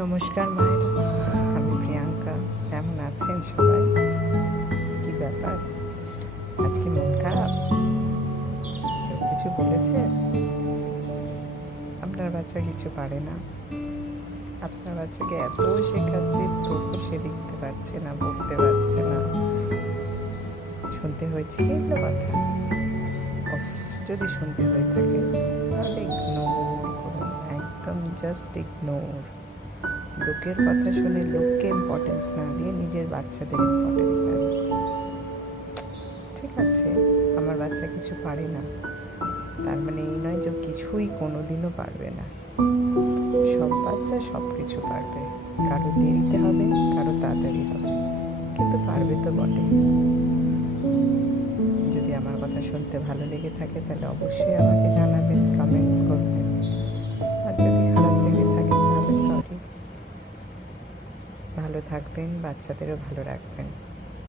নমস্কার মায়েরা, আমি প্রিয়াঙ্কা। কেমন আছেন সবাই? কি ব্যাপার, আজকে মন খারাপ? কেউ কিছু বলেছে? আপনার বাচ্চা কিছু পারে না? আপনার বাচ্চাকে এত শেখাচ্ছে, তবু সে লিখতে পারছে না, পড়তে পারছে না। শুনতে হয়েছে কি এগুলো কথা? অফ, যদি শুনতে হয়ে থাকে তাহলে ইগনোর করুন, একদম জাস্ট ইগনোর। লোকের কথা শুনে লোককে ইম্পর্টেন্স না দিয়ে নিজের বাচ্চাদের ইম্পর্টেন্স দেন। ঠিক আছে, আমার বাচ্চা কিছু পারে না, তার মানে এই নয় যে কিছুই কোনো দিনও পারবে না। সব বাচ্চা সব কিছু পারবে, কারো দেরিতে হবে, কারো তাড়াতাড়ি হবে, কিন্তু পারবে তো বটে। যদি আমার কথা শুনতে ভালো লেগে থাকে তাহলে অবশ্যই আমাকে জানাবেন, কমেন্টস করবেন। আর যদি খারাপ লেগে থাকে তাহলে সরি। ভালো থাকবেন, বাচ্চাদেরও ভালো রাখবেন।